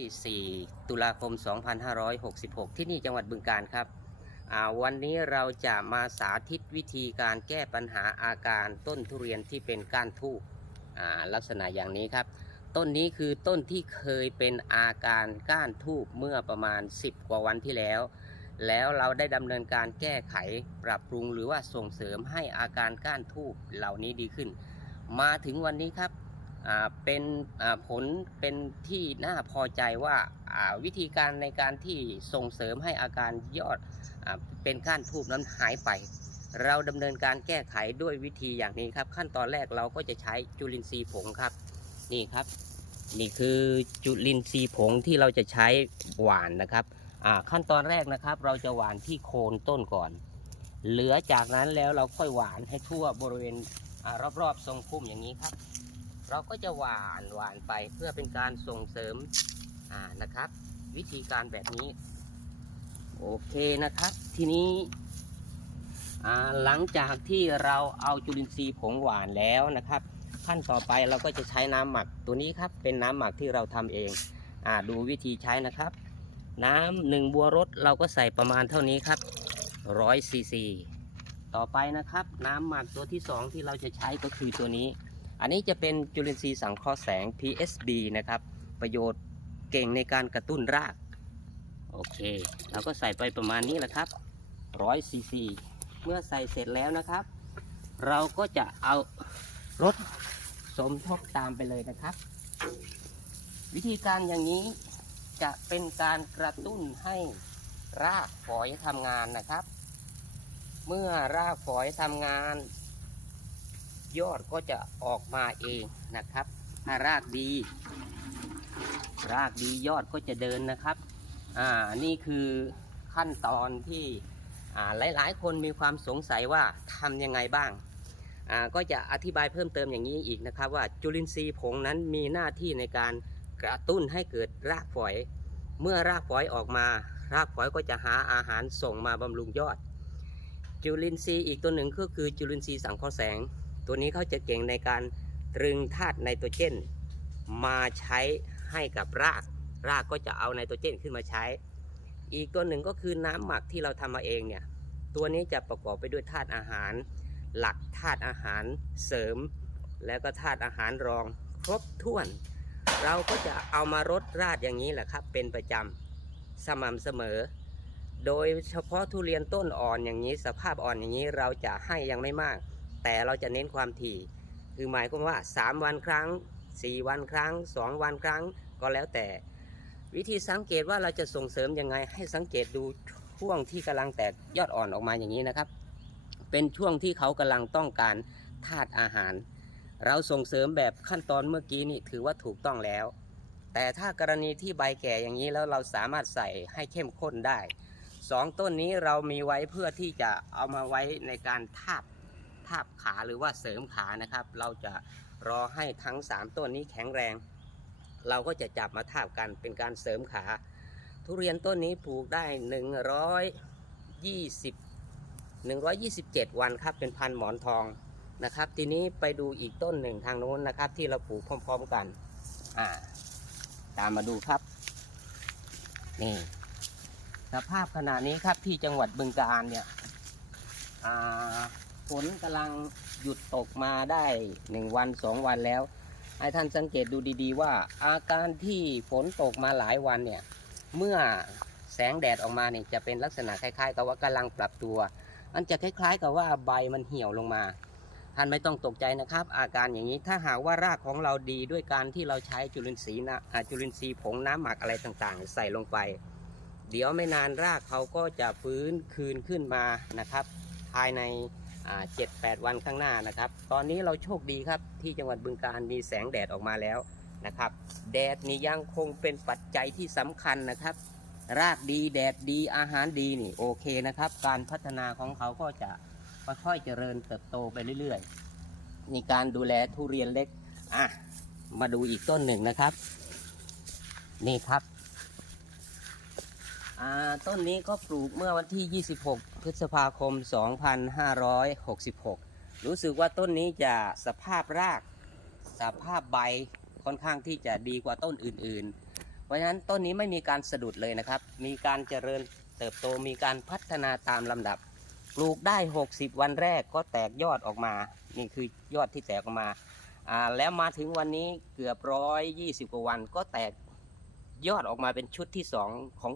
ที่4ตุลาคม 2566 ที่นี่จังหวัดบึงกาฬครับอ่าวันนี้เราจะมาสาธิตวิธีการแก้ปัญหาอาการต้นทุเรียนที่เป็นก้านทูบอ่าลักษณะอย่างนี้ครับ ต้นนี้คือต้นที่เคยเป็นอาการก้านทูบเมื่อประมาณ 10 กว่าวันที่แล้ว แล้วเราได้ดำเนินการแก้ไขปรับปรุงหรือว่าส่งเสริมให้อาการก้านทูบเหล่านี้ดีขึ้น มาถึงวันนี้ครับ เป็นผลเป็นที่น่าพอใจว่าวิธีการในการที่ส่งเสริมให้อาการยอดอเป็นก้านทูบนั้นหายไป เราดำเนินการแก้ไขด้วยวิธีอย่างนี้ครับ ขั้นตอนแรกเราก็จะใช้จุลินทรีย์ผงครับนี่ครับ นี่คือจุลินทรีย์ผงที่เราจะใช้หวานนะครับขั้นตอนแรกนะครับ เราจะหวานที่โคนต้นก่อน เหลือจากนั้นแล้วเราค่อยหวานให้ทั่วบริเวณอรอบๆทรงพุ่มอย่างนี้ครับ เราก็จะหวานหวานไปเพื่อเป็นการส่งเสริมอ่านะครับ วิธีการแบบนี้ โอเคนะครับ ทีนี้หลังจากที่เราเอาจุลินทรีย์ผงหวานแล้วนะครับ ขั้นต่อไปเราก็จะใช้น้ำหมักตัวนี้ครับ เป็นน้ำหมักที่เราทำเองอดูวิธีใช้นะครับ น้ำหนึ่งบัวรถเราก็ใส่ประมาณเท่านี้ครับร้อยซีซีต่อไปนะครับ น้ำหมักตัวที่สองที่เราจะใช้ก็คือตัวนี้ อันนี้จะเป็นจุลินทรีย์สังเคราะห์แสง PSB นะครับ ประโยชน์เก่งในการกระตุ้นราก โอเค เราก็ใส่ไปประมาณนี้แหละครับ100ซีซีเมื่อใส่เสร็จแล้วนะครับ เราก็จะเอารถสมทบตามไปเลยนะครับ วิธีการอย่างนี้จะเป็นการกระตุ้นให้รากฝอยทำงานนะครับ เมื่อรากฝอยทำงาน ยอดก็จะออกมาเองนะครับ ถ้ารากดี รากดียอดก็จะเดินนะครับ อ่า นี่คือขั้นตอนที่อ่าหลายๆ คนมีความสงสัยว่าทำยังไงบ้างอ่าก็จะอธิบายเพิ่มเติมอย่างนี้อีกนะครับ ว่าจุลินทรีย์ผงนั้นมีหน้าที่ในการกระตุ้นให้เกิดรากฝอย เมื่อรากฝอยออกมา รากฝอยก็จะหาอาหารส่งมาบำรุงยอด จุลินทรีย์อีกตัวหนึ่งก็คือจุลินทรีย์สังเคราะห์แสง ตัวนี้เขาจะเก่งในการตรึงธาตุไนโตรเจน มาใช้ให้กับราก รากก็จะเอาไนโตรเจนขึ้นมาใช้ อีกตัวหนึ่งก็คือน้ำหมักที่เราทำมาเองเนี่ย ตัวนี้จะประกอบไปด้วยธาตุอาหาร หลักธาตุอาหารเสริม แล้วก็ธาตุอาหารรองครบถ้วน เราก็จะเอามารดราดอย่างนี้แหละครับ เป็นประจำสม่ำเสมอ โดยเฉพาะทุเรียนต้นอ่อนอย่างนี้ สภาพอ่อนอย่างนี้เราจะให้ยังไม่มาก แต่เราจะเน้นความถี่ คือหมายความว่า 3 วันครั้ง 4 วันครั้ง 2 วันครั้งก็แล้วแต่ วิธีสังเกตว่าเราจะส่งเสริมยังไง ให้สังเกตดูช่วงที่กำลังแตกยอดอ่อนออกมาอย่างนี้นะครับ เป็นช่วงที่เขากำลังต้องการธาตุอาหาร เราส่งเสริมแบบขั้นตอนเมื่อกี้นี่ถือว่าถูกต้องแล้ว แต่ถ้ากรณีที่ใบแก่อย่างนี้แล้วเราสามารถใส่ให้เข้มข้นได้สองต้นนี้เรามีไว้เพื่อที่จะเอามาไว้ในการทาบ ทาบขาหรือว่าเสริมขานะครับ เราจะรอให้ทั้ง 3 ต้นนี้แข็งแรง เราก็จะจับมาทาบกันเป็นการเสริมขา ทุเรียนต้นนี้ปลูกได้ 120 127 วันครับเป็นพันหมอนทองนะครับ ทีนี้ไปดูอีกต้นหนึ่งทางโน้นนะครับ ที่เราปลูกพร้อม ๆกันอ่าตามมาดูครับนี่สภาพขณะนี้ครับที่จังหวัดบึงกาฬเนี่ยอ่า นกำลังหยุดตกมาได้หนึ่งวันสองวันแล้ว ให้ท่านสังเกตดูดีๆว่า อาการที่ฝนตกมาหลายวันเนี่ย เมื่อแสงแดดออกมาเนี่ยจะเป็นลักษณะคล้ายๆ กับว่ากำลังปรับตัวมันจะคล้าย ๆ กับว่าใบมันเหี่ยวลงมา ท่านไม่ต้องตกใจนะครับ อาการอย่างนี้ถ้าหากว่ารากของเราดีด้วยการที่เราใช้จุลินทรีย์นะจุลินทรีย์ผงน้ำหมักอะไรต่างๆ ใส่ลงไป เดี๋ยวไม่นานรากเขาก็จะฟื้นคืนขึ้นมานะครับ ภายใน เจ็ดแปดวันข้างหน้านะครับ ตอนนี้เราโชคดีครับที่จังหวัดบึงการมีแสงแดดออกมาแล้วนะครับ แดดนี่ยังคงเป็นปัจจัยที่สำคัญนะครับ รากดีแดดดีอาหารดีนี่โอเคนะครับ การพัฒนาของเขาก็จะค่อยๆเจริญเติบโตไปเรื่อยๆนี่การดูแลทุเรียนเล็กอะมาดูอีกต้นหนึ่งนะครับ นี่ครับ อ่าต้นนี้ก็ปลูกเมื่อวันที่ 26 พฤษภาคม 2566 รู้สึกว่าต้นนี้จะสภาพราก สภาพใบค่อนข้างที่จะดีกว่าต้นอื่นเพราะฉะนั้นต้นนี้ไม่มีการสะดุดเลยนะครับ มีการเจริญเติบโตมีการพัฒนาตามลำดับ ปลูกได้ 60 วันแรกก็แตกยอดออกมา นี่คือยอดที่แตกออกมาอ่าแล้วมาถึงวันนี้เกือบร้อยยี่สิบกว่าวันก็แตกยอดออกมาเป็นชุดที่สองของ